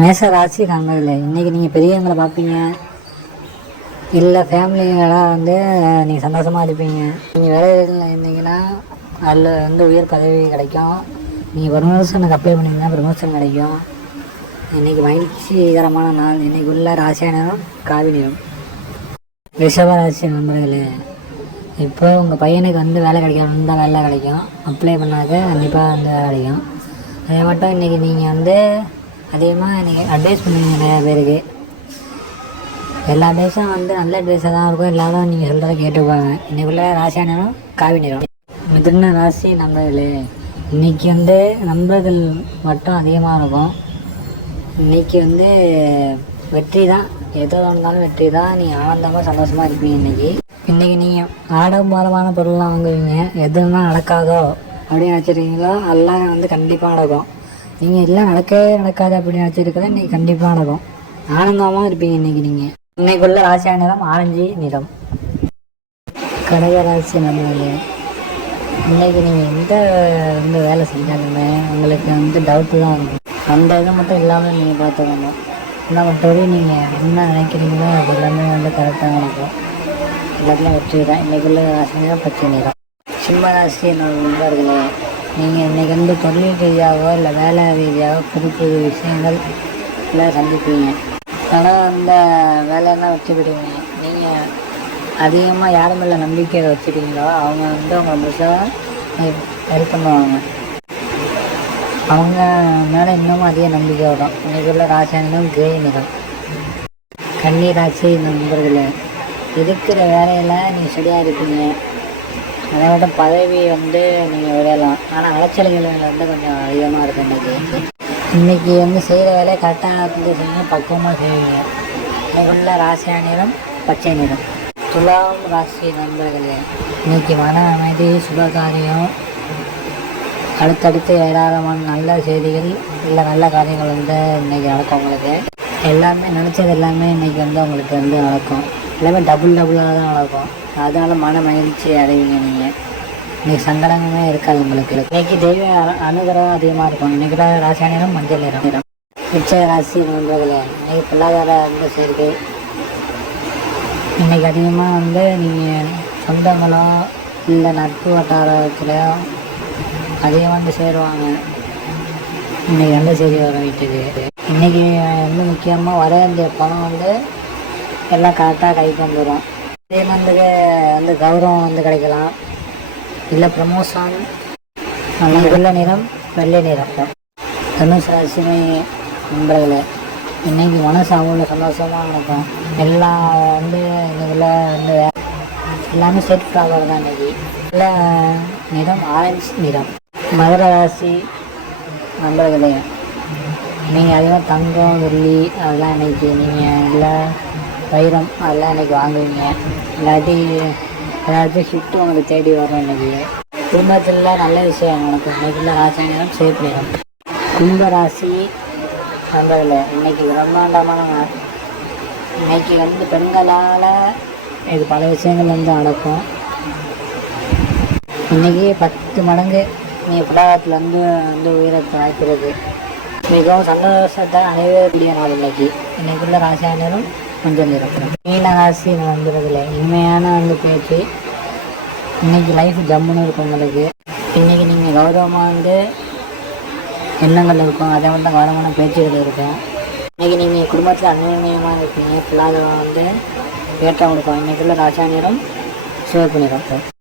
மேச ராசி நண்பர்களே இன்றைக்கி நீங்கள் பெரியவங்களை பார்ப்பீங்க. இல்லை ஃபேமிலிங்களாம் வந்து நீங்கள் சந்தோஷமாக இருப்பீங்க. நீங்கள் வேலையில் இருந்தீங்கன்னா அதில் வந்து உயர் பதவி கிடைக்கும். நீங்கள் ப்ரமோஷனுக்கு அப்ளை பண்ணிங்கன்னா ப்ரமோஷன் கிடைக்கும். இன்றைக்கி மகிழ்ச்சிகரமான நாள். இன்றைக்கி உள்ள ராசியான காவிரியம். காவி ரிஷப ராசி நண்பர்களே இப்போ உங்கள் பையனுக்கு வந்து வேலை கிடைக்கணும் தான் வேலை கிடைக்கும். அப்ளை பண்ணாக்க கண்டிப்பாக வந்து வேலை கிடைக்கும். அதே மட்டும் இன்றைக்கி நீங்கள் வந்து அதிகமாக நீங்கள் அட்வைஸ் பண்ணுவீங்க நிறையா பேருக்கு. எல்லா அட்வைஸும் வந்து நல்ல அட்வைஸாக தான் இருக்கும். எல்லாரும் நீங்கள் சொல்கிறத கேட்டுப்பாங்க இன்றைக்குள்ளே ராசியாக நேரம் காவி நிறம் மிதுன ராசி நண்பர்களே இன்னைக்கு வந்து நம்பர்கள் மட்டும் அதிகமாக இருக்கும். இன்றைக்கி வந்து வெற்றி தான். எதோ இருந்தாலும் வெற்றி தான். நீ ஆனந்தமாக சந்தோஷமாக இருப்பீங்க இன்னைக்கு. இன்றைக்கி நீங்கள் ஆடம்பரமான பொருள்லாம் வாங்குவீங்க. எதுனா நடக்காதோ அப்படின்னு நினச்சிருக்கீங்களோ எல்லாம் வந்து கண்டிப்பாக நடக்கும். நீங்கள் எல்லாம் நடக்கவே நடக்காது அப்படின்னு நினச்சிருக்கிறத இன்னைக்கு கண்டிப்பாக நடக்கும். ஆனந்தமாக இருப்பீங்க இன்னைக்கு நீங்கள் இன்னைக்குள்ள ராசியான நிறம் ஆரஞ்சு நிறம் கடக ராசி நம்மளே இன்னைக்கு நீங்கள் எந்த வந்து வேலை செஞ்சாலுமே உங்களுக்கு வந்து டவுட்டு தான் இருக்கும் அந்த இதை மட்டும் இல்லாமல் நீங்கள் பார்த்துக்கணும் ஆனால் மற்றபடி நீங்கள் என்ன நினைக்கிறீங்களோ அது எல்லாமே வந்து கரெக்டாக இருக்கும் எல்லாத்துலேயும் வெற்றி தான். இன்றைக்குள்ள ராசினா பச்சை நிறம் சிம்ம ராசி நண்பர்களே நீங்கள் இன்றைக்கி வந்து தொழில் ரீதியாகவோ இல்லை வேலை ரீதியாகவோ புது புது விஷயங்கள் எல்லாம் சந்திப்பீங்க. ஆனால் அந்த வேலையெல்லாம் வச்சு பெறுவீங்க நீங்கள் அதிகமாக யார் மேலே நம்பிக்கையை வச்சுருக்கீங்களோ அவங்க வந்து உங்களை முழுசாக ஹெல்ப் பண்ணுவாங்க. அவங்க மேலே இன்னமும் அதிக நம்பிக்கை வரும். இன்றைக்கி உள்ள ராசாயனம் கிரேனிகள் கன்னி ராசி நண்பர்களே இருக்கிற வேலையில் நீங்கள் சரியாக இருப்பீங்க அதை விட பதவி வந்து நீங்கள் விடலாம். ஆனால் அலைச்சல்கள் வந்து கொஞ்சம் அதிகமாக இருக்கும் இன்னைக்கு இன்னைக்கு வந்து செய்கிற வேலையை கரெக்டாக வந்து செய்யணும் பக்குவமாக செய்வீங்க இன்னைக்குள்ள ராசியா நிறம் பச்சை நிறம். துலாம் ராசி நண்பர்களே இன்னைக்கு மன அமைதி சுபகாரியம் அடுத்தடுத்து ஏராளமான நல்ல செய்திகள் இல்லை நல்ல காரியங்கள் வந்து இன்னைக்கு நடக்கும் உங்களுக்கு. எல்லாமே நினச்சது எல்லாமே இன்றைக்கி வந்து உங்களுக்கு வந்து நடக்கும். எல்லாமே டபுள் டபுளாக தான் நடக்கும் அதனால் மன மகிழ்ச்சி அடைவீங்க நீங்கள் இன்னைக்கு சங்கடமே இருக்காது உங்களுக்கு. இன்னைக்கு தெய்வ அனு- அனுகிரகம் அதிகமாக இருக்கும். இன்னைக்கு தான் ராசியான நிறம் மஞ்சள் நிறம். நிறம் மிச்ச ராசி நண்பர்களே இன்னைக்கு பொருளாதார வந்து சேர்க்கை இன்னைக்கு அதிகமாக வந்து நீங்கள் சொந்தங்களோ இல்லை நட்பு வட்டாரத்துலையோ அதிகமாக வந்து சேருவாங்க. இன்னைக்கு வந்து செய்தி வர வீட்டுக்கு. இன்னைக்கு வந்து முக்கியமாக வர வேண்டிய பணம் வந்து எல்லாம் கரெக்டாக கைக்கு வந்துடும் அதே மந்துக்கு வந்து கௌரவம் வந்து கிடைக்கலாம். இல்லை ப்ரமோஷன் வெள்ளை நிறம் வெள்ளை நிறம் தனுஷ் ராசினை நண்பர்களே இன்னைக்கு மனசு அவ்வளோ சந்தோஷமாக இருக்கும் எல்லாம் வந்து இதில் வந்து எல்லாமே செட் ப்ராப்ளம் தான் இன்னைக்கு. நல்ல நிறம் ஆரஞ்சு நிறம். மகர ராசி நண்பர்களே நீங்கள் அதிகமாக தங்கம் வெள்ளி அதெல்லாம் இன்னைக்கு நீங்கள் இல்லை வைரம் அதெல்லாம் இன்னைக்கு வாங்குவீங்க. இல்லாட்டி எல்லாத்தையும் ஷிஃப்ட் உங்களுக்கு தேடி வரும் இன்னைக்கு. குடும்பத்தில் நல்ல விஷயம். நடக்கும் இன்றைக்குள்ள ராசாயனம் நேரம் கும்ப ராசி நண்பர்களே இன்றைக்கி பிரம்மாண்டமான நாள். வந்து பெண்களால் இது பல விஷயங்கள் வந்து நடக்கும். இன்றைக்கி பத்து மடங்கு நீ புடாகத்தில் வந்து வந்து உயிரத்தை வாய்ப்பு மிகவும் சந்தோஷத்தை அடையக்கூடிய நாள் இன்னைக்கு. இன்றைக்குள்ள ராசாயனரும் கொஞ்சம் மஞ்சள் நிறம் வந்துடுறதுல இனிமையான வந்து பேச்சு. இன்னைக்கு லைஃப் ஜம்முன்னு இருக்கும் உங்களுக்கு. இன்னைக்கு நீங்கள் கௌரவமாக வந்து எண்ணங்கள் இருக்கும். அதை வந்து கௌரவமான பேச்சுகள் இருக்கும். இன்னைக்கு நீங்கள் குடும்பத்தில் அந்நியமாக இருப்பீங்க பிள்ளாத வந்து ஏற்றம் கொடுக்கும் இன்னைக்குள்ள ராசியான நிறம் சிவப்பு நிறம்.